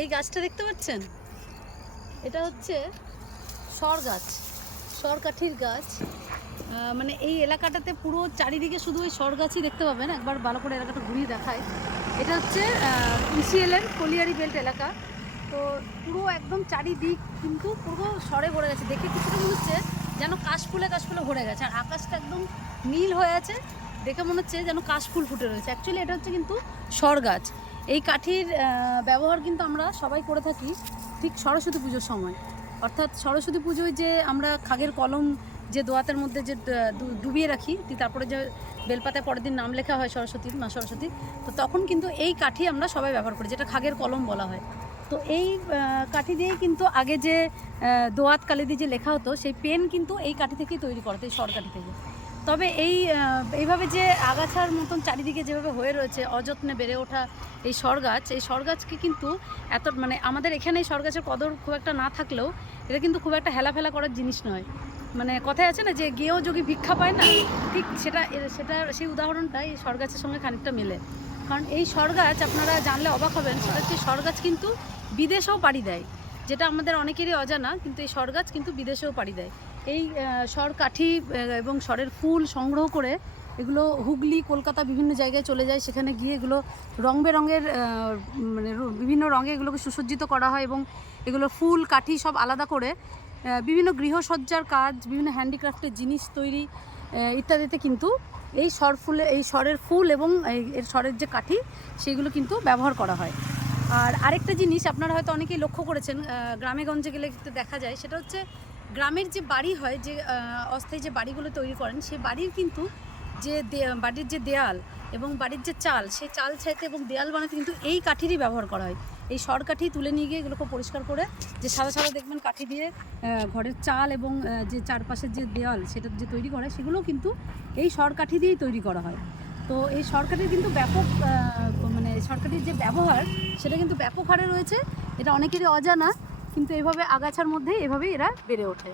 এই গাছটা দেখতে পাচ্ছেন, এটা হচ্ছে সর গাছ, সর কাঠির গাছ। মানে এই এলাকাটাতে পুরো চারিদিকে শুধু ওই সর গাছই দেখতে পাবেন। একবার ভালো করে এলাকাটা ঘুরিয়ে দেখায়। এটা হচ্ছে ইসিএলের কলিয়ারি বেল্ট এলাকা। তো পুরো একদম চারিদিক কিন্তু পুরো সরে ভরে গেছে। দেখে কিছুটা মনে হচ্ছে যেন কাশফুলে কাশফুলে ভরে গেছে, আর আকাশটা একদম নীল হয়ে আছে। দেখে মনে হচ্ছে যেন কাশফুল ফুটে রয়েছে। অ্যাকচুয়ালি এটা হচ্ছে কিন্তু সর গাছ। এই কাঠির ব্যবহার কিন্তু আমরা সবাই করে থাকি ঠিক সরস্বতী পুজোর সময়। অর্থাৎ সরস্বতী পুজোয় যে আমরা খাগের কলম যে দোয়াতের মধ্যে যে ডুবিয়ে রাখি, তারপরে যে বেলপাতায় পরের দিন নাম লেখা হয় সরস্বতীর, মা সরস্বতীর, তো তখন কিন্তু এই কাঠি আমরা সবাই ব্যবহার করি, যেটা খাগের কলম বলা হয়। তো এই কাঠি দিয়েই কিন্তু আগে যে দোয়াত কালি দিয়ে যে লেখা হতো, সেই পেন কিন্তু এই কাঠি থেকেই তৈরি করতো, এই সর কাঠি থেকে। তবে এইভাবে যে আগাছার মতন চারিদিকে যেভাবে হয়ে রয়েছে অযত্নে বেড়ে ওঠা এই সর গাছ, এই সর গাছকে কিন্তু এত মানে আমাদের এখানে এই সর গাছের কদর খুব একটা না থাকলেও এটা কিন্তু খুব একটা হেলাফেলা করার জিনিস নয়। মানে কথায় আছে না যে গেয়েও যোগী ভিক্ষা পায় না, ঠিক সেটা সেই উদাহরণটা এই সর গাছের সঙ্গে খানিকটা মেলে। কারণ এই সর গাছ আপনারা জানলে অবাক হবেন, সেটা হচ্ছে সর গাছ কিন্তু বিদেশেও পাড়ি দেয়, যেটা আমাদের অনেকেরই অজানা। কিন্তু এই সর গাছ কিন্তু বিদেশেও পাড়ি দেয়। এই সর কাঠি এবং সরের ফুল সংগ্রহ করে এগুলো হুগলি, কলকাতা বিভিন্ন জায়গায় চলে যায়। সেখানে গিয়ে এগুলো রং বেরঙের মানে বিভিন্ন রঙে এগুলোকে সুসজ্জিত করা হয়, এবং এগুলো ফুল কাঠি সব আলাদা করে বিভিন্ন গৃহসজ্জার কাজ, বিভিন্ন হ্যান্ডিক্রাফটের জিনিস তৈরি ইত্যাদিতে কিন্তু এই সরের ফুল এবং এর সরের যে কাঠি সেগুলো কিন্তু ব্যবহার করা হয়। আর আরেকটা জিনিস আপনারা হয়তো অনেকেই লক্ষ্য করেছেন, গ্রামে গঞ্জে গেলে দেখা যায়, সেটা হচ্ছে গ্রামের যে বাড়ি হয়, যে অস্থায়ী যে বাড়িগুলো তৈরি করেন, সেই বাড়ির কিন্তু যে বাড়ির যে দেয়াল এবং বাড়ির যে চাল, সেই চাল ছাইতে এবং দেয়াল বানাতে কিন্তু এই কাঠিরই ব্যবহার করা হয়। এই সর কাঠি তুলে নিয়ে গিয়ে এগুলোকে পরিষ্কার করে, যে সাদা সাদা দেখবেন কাঠি দিয়ে ঘরের চাল এবং যে চারপাশের যে দেয়াল সেটা যে তৈরি করা হয়, সেগুলোও কিন্তু এই সর কাঠি দিয়েই তৈরি করা হয়। তো এই সর কাঠির কিন্তু ব্যাপক মানে সর কাঠির যে ব্যবহার, সেটা কিন্তু ব্যাপক হারে রয়েছে। এটা অনেকেরই অজানা, কিন্তু এভাবে আগাছার মধ্যে এভাবেই এরা বেড়ে ওঠে।